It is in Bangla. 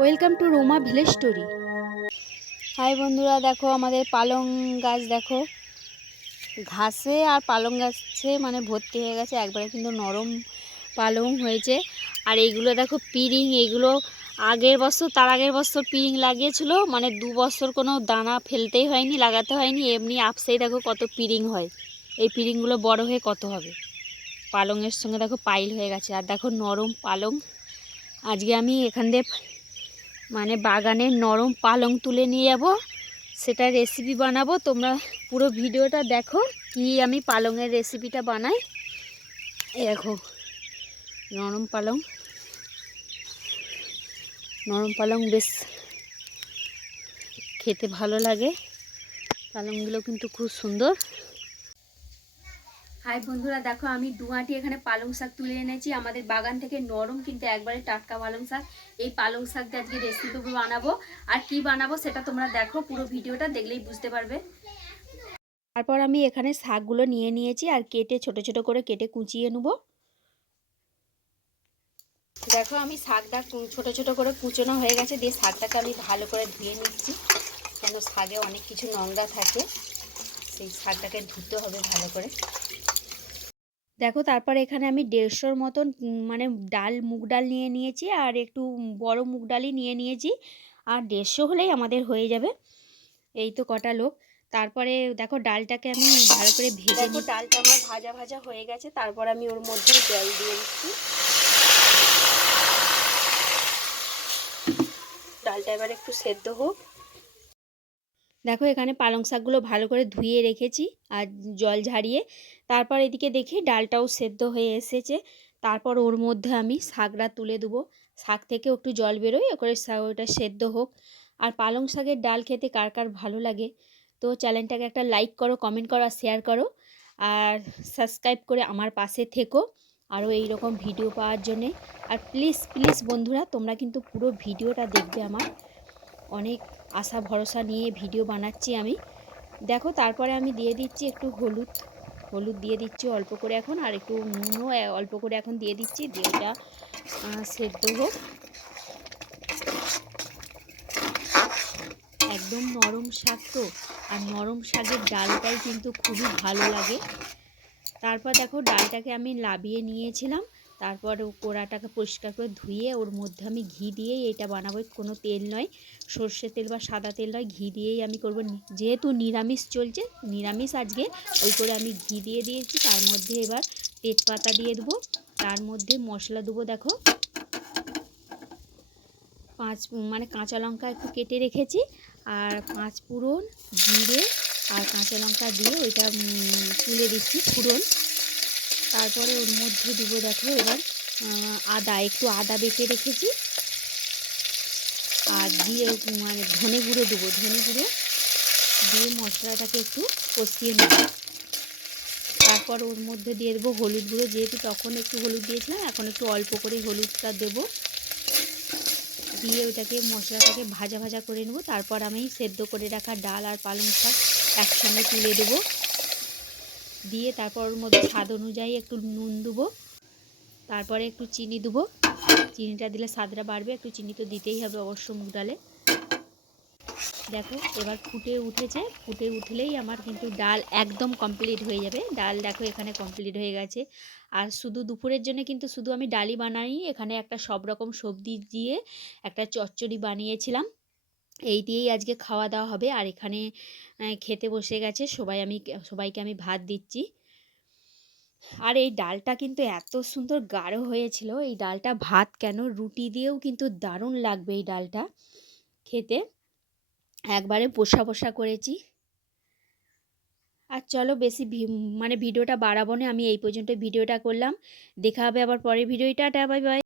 Welcome to Roma village story. Hi বন্ধুরা, দেখো আমাদের পালং গাছ, দেখো। ঘাসে আর পালং গাছে মানে ভর্তি হয়ে গেছে, একবারে কিন্তু নরম পালং হয়েছে। আর এইগুলো দেখো পিরিং, এইগুলো আগের বছর, তার আগের বছর পিরিং লাগিয়েছিল মানে দু বছর কোনো দানা ফেলতেই হয়নি, লাগাতে হয়নি, এমনি আপসেই দেখো কত পিরিং হয়। এই পিরিংগুলো বড় হয়ে কত হবে? পালংয়ের সঙ্গে দেখো পাইল হয়ে গেছে, আর দেখো নরম পালং। আজকে আমি এখান দিয়ে মানে বাগানের নরম পালং তুলে নিয়ে যাব। সেটা রেসিপি বানাবো। তোমরা পুরো ভিডিওটা দেখো কি আমি পালংয়ের রেসিপিটা বানাই। দেখো, নরম পালং। নরম পালং বেশ খেতে ভালো লাগে। পালংগুলো কিন্তু খুব সুন্দর। হাই বন্ধুরা, দেখো আমি দুয়াটি এখানে পালং শাক তুলে এনেছি। আমাদের বাগান থেকে নরম কিন্তু একবারে টাটকা পালং শাক। এই পালং শাক দিয়ে আজকে রেসিপি বানাবো। আর কি বানাবো সেটা তোমরা দেখো, পুরো ভিডিওটা দেখলেই বুঝতে পারবে। তারপর আমি এখানে শাকগুলো নিয়ে নিয়েছি আর কেটে, ছোট ছোট করে কেটে কুচিয়ে নেব। দেখো আমি শাকটা ছোট ছোট করে কুচোনো হয়ে গেছে। দিয়ে শাকটাকে আমি ভালো করে ধুয়ে নিচ্ছি। কেন শাকে অনেক কিছু নোংরা থাকে, সেই শাকটাকে ধুতে হবে ভালো করে। দেখো তারপরে এখানে আমি দেড়শোর মতন মানে ডাল মুগ ডাল নিয়ে নিয়েছি আর একটু বড় মুগ ডালই নিয়ে নিয়েছি। আর দেড়শো হলেই আমাদের হয়ে যাবে। এই তো কটা লোক। তারপরে দেখো ডালটাকে আমি ভালো করে ভেজে দেখো ডালটা আমার ভাজা ভাজা হয়ে গেছে। তারপর আমি ওর মধ্যে জল দিয়ে দিচ্ছি। ডালটা এবার একটু সেদ্ধ হোক। দেখো এখানে পালং শাকগুলো ভালো করে ধুয়ে রেখেছি আর জল ঝারিয়ে তারপর এদিকে দেখি ডালটাও সেদ্ধ হয়ে এসেছে। তারপর ওর মধ্যে আমি শাকটা তুলে দেবো। শাক থেকে একটু জল বেরোয় করে ওটা সেদ্ধ হোক। আর পালং শাকের ডাল খেতে কার কার ভালো লাগে? তো চ্যানেলটাকে একটা লাইক করো কমেন্ট করো আর শেয়ার করো। আর সাবস্ক্রাইব করে আমার পাশে থেকো আরও এই রকম ভিডিও পাওয়ার জন্যে। আর প্লিজ প্লিজ বন্ধুরা, তোমরা কিন্তু পুরো ভিডিওটা দেখবে আমার। অনেক আশা, ভরসা নিয়ে ভিডিও বানাচ্ছি আমি। দেখো, তারপরে আমি দিয়ে দিচ্ছি একটু হলুদ। হলুদ দিয়ে দিচ্ছি অল্প করে এখন, আর একটু নুনও অল্প করে এখন দিয়ে দিচ্ছি। দিয়ে ওটা সেদ্ধ হোক। একদম নরম শাক তো, আর নরম শাকের ডালটাই কিন্তু খুবই ভালো লাগে। তারপর দেখো, ডালটাকে আমি লাবিয়ে নিয়েছিলাম। তারপর কোড়াটাকে পরিষ্কার করে ধুয়ে ওর মধ্যে আমি ঘি দিয়েই এটা বানাবো। কোনো তেল নয় সর্ষে তেল বা সাদা তেল নয়, ঘি দিয়েই আমি করব। যেহেতু নিরামিষ চলছে, নিরামিষ আজকে, ওই করে আমি ঘি দিয়ে দিয়েছি। তার মধ্যে এবার তেজপাতা দিয়ে দেবো। তার মধ্যে মশলা দেবো, দেখো। পাঁচ মানে কাঁচা লঙ্কা একটু কেটে রেখেছি। আর পাঁচ ফোড়ন, জিরে আর কাঁচা লঙ্কা দিয়ে ওইটা তুলে দিচ্ছি ফোড়ন। তারপরে ওর মধ্যে দেবো দেখো এবার আদা, একটু আদা বেটে রেখেছি। আর দিয়ে মানে ধনে গুঁড়ো দেবো, ধনে গুঁড়ো দিয়ে মশলাটাকে একটু কষিয়ে নেব। তারপর ওর মধ্যে দিয়ে দেবো হলুদ গুঁড়ো, যেহেতু তখন একটু হলুদ দিয়েছিলাম, এখন একটু অল্প করে হলুদটা দেব। দিয়ে ওটাকে, মশলাটাকে ভাজা ভাজা করে নেব। তারপর আমি সেদ্ধ করে রাখা ডাল আর পালং শাক একসঙ্গে তুলে দেবো। দিয়ে তারপর ওর মধ্যে স্বাদ অনুযায়ী একটু নুন দেবো। তারপরে একটু চিনি দেবো। চিনিটা দিলে স্বাদটা বাড়বে, একটু চিনি তো দিতেই হবে অবশ্য মুগ ডালে। দেখো, এবার ফুটে উঠেছে। ফুটে উঠলেই আমার কিন্তু ডাল একদম কমপ্লিট হয়ে যাবে। ডাল দেখো এখানে কমপ্লিট হয়ে গেছে। আর শুধু দুপুরের জন্য কিন্তু শুধু আমি ডালই বানাই এখানে একটা সব রকম সবজি দিয়ে একটা চচ্চড়ি বানিয়েছিলাম। এই দিয়েই আজকে খাওয়া দাওয়া হবে। আর এখানে খেতে বসে গেছে সবাই আমি, সবাইকে আমি ভাত দিচ্ছি। আর এই ডালটা কিন্তু এত সুন্দর গাঢ় হয়েছিল। এই ডালটা ভাত কেন? রুটি দিয়েও কিন্তু দারুণ লাগবে এই ডালটা খেতে। একবারে পোষা পোষা করেছি। আর চলো বেশি মানে ভিডিওটা বাড়াবো না। আমি এই পর্যন্ত ভিডিওটা করলাম। দেখা হবে আবার পরের ভিডিওটা বাই বাই।